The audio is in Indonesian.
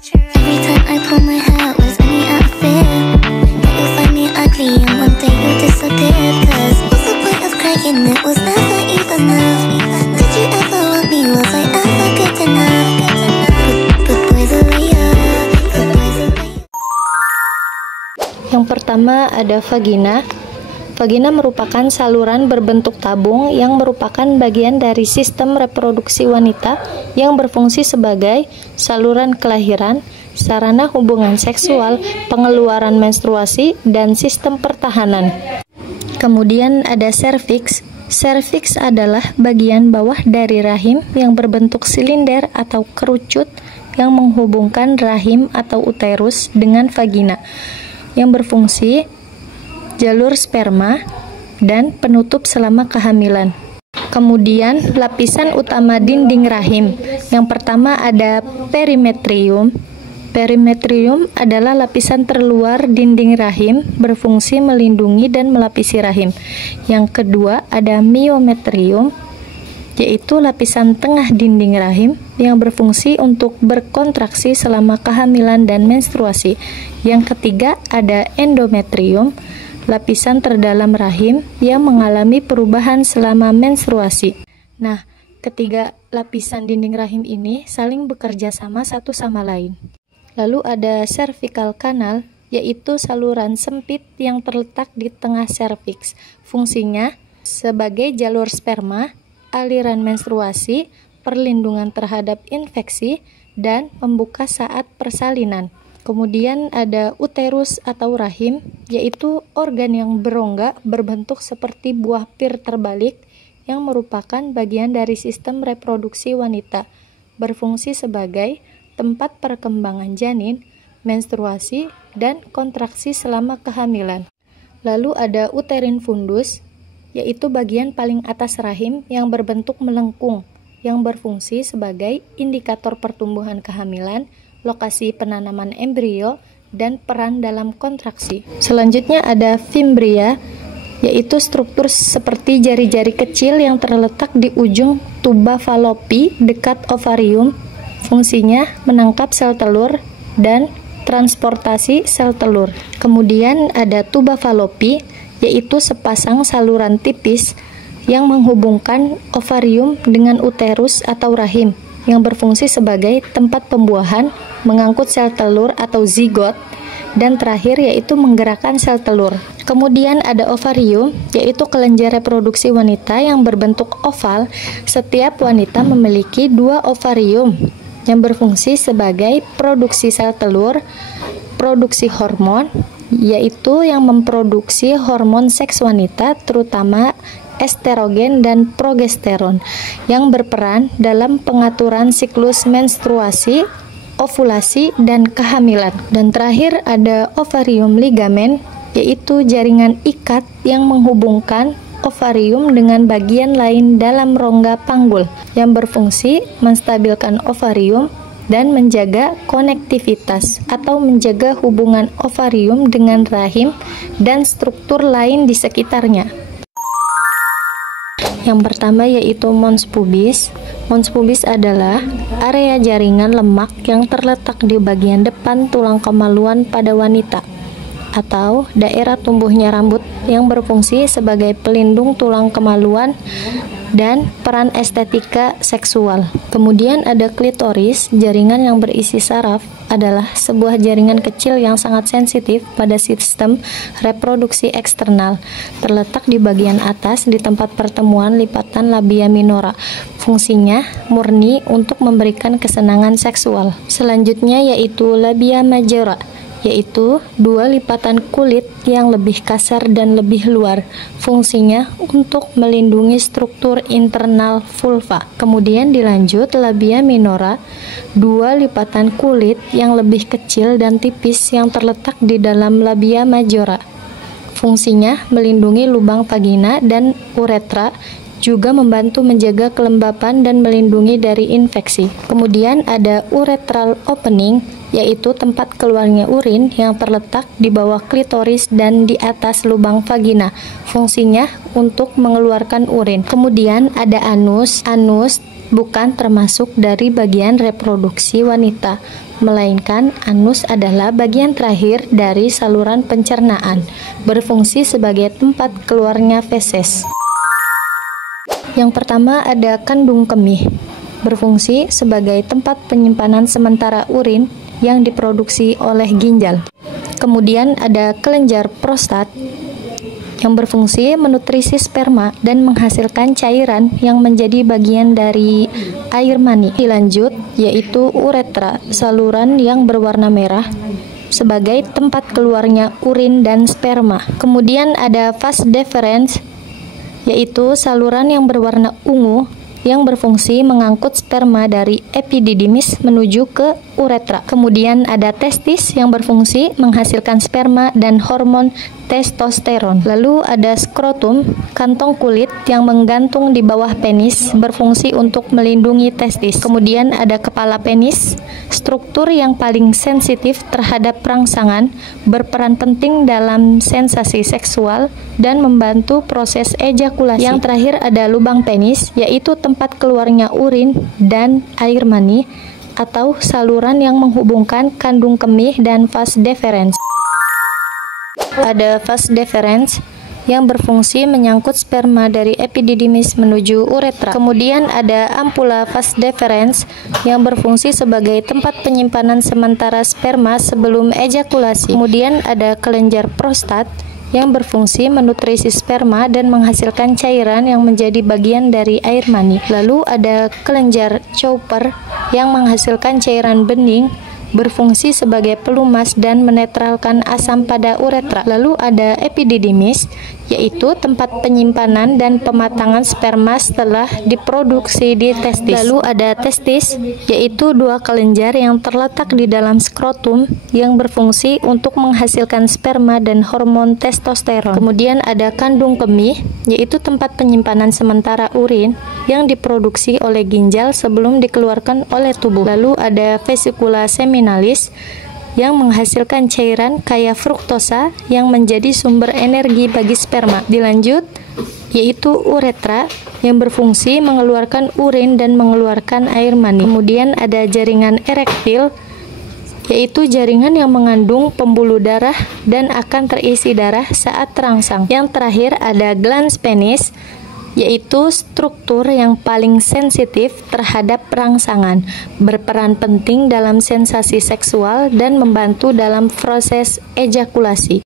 Every time I pull my hair with any outfit, that you find me ugly and one day you disappear. Cause what's the point of crying? It was never even enough. Did you ever want me? Was I ever good enough? Good boy the way up, good boy the way up. Yang pertama ada vagina. Vagina merupakan saluran berbentuk tabung yang merupakan bagian dari sistem reproduksi wanita yang berfungsi sebagai saluran kelahiran, sarana hubungan seksual, pengeluaran menstruasi, dan sistem pertahanan. Kemudian ada serviks. Serviks adalah bagian bawah dari rahim yang berbentuk silinder atau kerucut yang menghubungkan rahim atau uterus dengan vagina, yang berfungsi jalur sperma dan penutup selama kehamilan. Kemudian lapisan utama dinding rahim. Yang pertama ada perimetrium. Perimetrium adalah lapisan terluar dinding rahim, berfungsi melindungi dan melapisi rahim. Yang kedua ada myometrium, yaitu lapisan tengah dinding rahim yang berfungsi untuk berkontraksi selama kehamilan dan menstruasi. Yang ketiga ada endometrium, lapisan terdalam rahim yang mengalami perubahan selama menstruasi. Nah, ketiga lapisan dinding rahim ini saling bekerja sama satu sama lain. Lalu ada cervical canal, yaitu saluran sempit yang terletak di tengah serviks. Fungsinya sebagai jalur sperma, aliran menstruasi, perlindungan terhadap infeksi, dan membuka saat persalinan. Kemudian ada uterus atau rahim, yaitu organ yang berongga berbentuk seperti buah pir terbalik yang merupakan bagian dari sistem reproduksi wanita, berfungsi sebagai tempat perkembangan janin, menstruasi, dan kontraksi selama kehamilan. Lalu ada uterine fundus, yaitu bagian paling atas rahim yang berbentuk melengkung, yang berfungsi sebagai indikator pertumbuhan kehamilan, lokasi penanaman embrio, dan peran dalam kontraksi. Selanjutnya ada fimbria, yaitu struktur seperti jari-jari kecil yang terletak di ujung tuba Fallopi dekat ovarium. Fungsinya menangkap sel telur dan transportasi sel telur. Kemudian ada tuba Fallopi, yaitu sepasang saluran tipis yang menghubungkan ovarium dengan uterus atau rahim, yang berfungsi sebagai tempat pembuahan, mengangkut sel telur atau zigot, dan terakhir yaitu menggerakkan sel telur. Kemudian ada ovarium, yaitu kelenjar reproduksi wanita yang berbentuk oval. Setiap wanita memiliki 2 ovarium yang berfungsi sebagai produksi sel telur, produksi hormon, yaitu yang memproduksi hormon seks wanita, terutama estrogen dan progesteron, yang berperan dalam pengaturan siklus menstruasi, ovulasi, dan kehamilan. Dan terakhir ada ovarium ligamen, yaitu jaringan ikat yang menghubungkan ovarium dengan bagian lain dalam rongga panggul, yang berfungsi menstabilkan ovarium dan menjaga konektivitas atau menjaga hubungan ovarium dengan rahim dan struktur lain di sekitarnya. Yang pertama yaitu mons pubis. Mons pubis adalah area jaringan lemak yang terletak di bagian depan tulang kemaluan pada wanita, atau daerah tumbuhnya rambut yang berfungsi sebagai pelindung tulang kemaluan dan peran estetika seksual. Kemudian ada klitoris. Jaringan yang berisi saraf adalah sebuah jaringan kecil yang sangat sensitif pada sistem reproduksi eksternal, terletak di bagian atas di tempat pertemuan lipatan labia minora. Fungsinya murni untuk memberikan kesenangan seksual. Selanjutnya yaitu labia majora, yaitu 2 lipatan kulit yang lebih kasar dan lebih luar. Fungsinya untuk melindungi struktur internal vulva. Kemudian dilanjut labia minora, 2 lipatan kulit yang lebih kecil dan tipis yang terletak di dalam labia majora. Fungsinya melindungi lubang vagina dan uretra, juga membantu menjaga kelembapan dan melindungi dari infeksi. Kemudian ada urethral opening, yaitu tempat keluarnya urin yang terletak di bawah klitoris dan di atas lubang vagina. Fungsinya untuk mengeluarkan urin. Kemudian ada anus. Anus bukan termasuk dari bagian reproduksi wanita. melainkan anus adalah bagian terakhir dari saluran pencernaan, berfungsi sebagai tempat keluarnya feses. Yang pertama ada kandung kemih, berfungsi sebagai tempat penyimpanan sementara urin yang diproduksi oleh ginjal. Kemudian ada kelenjar prostat yang berfungsi menutrisi sperma dan menghasilkan cairan yang menjadi bagian dari air mani. Dilanjut yaitu uretra, saluran yang berwarna merah sebagai tempat keluarnya urin dan sperma. Kemudian ada vas deferens, yaitu saluran yang berwarna ungu yang berfungsi mengangkut sperma dari epididymis menuju ke uretra. Kemudian ada testis yang berfungsi menghasilkan sperma dan hormon testosteron. Lalu ada skrotum, kantong kulit yang menggantung di bawah penis, berfungsi untuk melindungi testis. Kemudian ada kepala penis, struktur yang paling sensitif terhadap rangsangan, berperan penting dalam sensasi seksual dan membantu proses ejakulasi. Yang terakhir ada lubang penis, yaitu tempat keluarnya urin dan air mani atau saluran yang menghubungkan kandung kemih dan vas deferens. Ada vas deferens yang berfungsi menyangkut sperma dari epididymis menuju uretra. Kemudian ada ampula vas deferens yang berfungsi sebagai tempat penyimpanan sementara sperma sebelum ejakulasi. Kemudian ada kelenjar prostat yang berfungsi menutrisi sperma dan menghasilkan cairan yang menjadi bagian dari air mani. Lalu ada kelenjar Chopper yang menghasilkan cairan bening, berfungsi sebagai pelumas dan menetralkan asam pada uretra. Lalu ada epididymis, yaitu tempat penyimpanan dan pematangan sperma setelah diproduksi di testis. Lalu ada testis, yaitu dua kelenjar yang terletak di dalam skrotum yang berfungsi untuk menghasilkan sperma dan hormon testosteron. Kemudian ada kandung kemih, yaitu tempat penyimpanan sementara urin yang diproduksi oleh ginjal sebelum dikeluarkan oleh tubuh. Lalu ada vesikula seminalis yang menghasilkan cairan kaya fruktosa yang menjadi sumber energi bagi sperma. Dilanjut yaitu uretra yang berfungsi mengeluarkan urin dan mengeluarkan air mani. Kemudian ada jaringan erektil, yaitu jaringan yang mengandung pembuluh darah dan akan terisi darah saat terangsang. Yang terakhir ada glans penis, yaitu struktur yang paling sensitif terhadap rangsangan, berperan penting dalam sensasi seksual dan membantu dalam proses ejakulasi.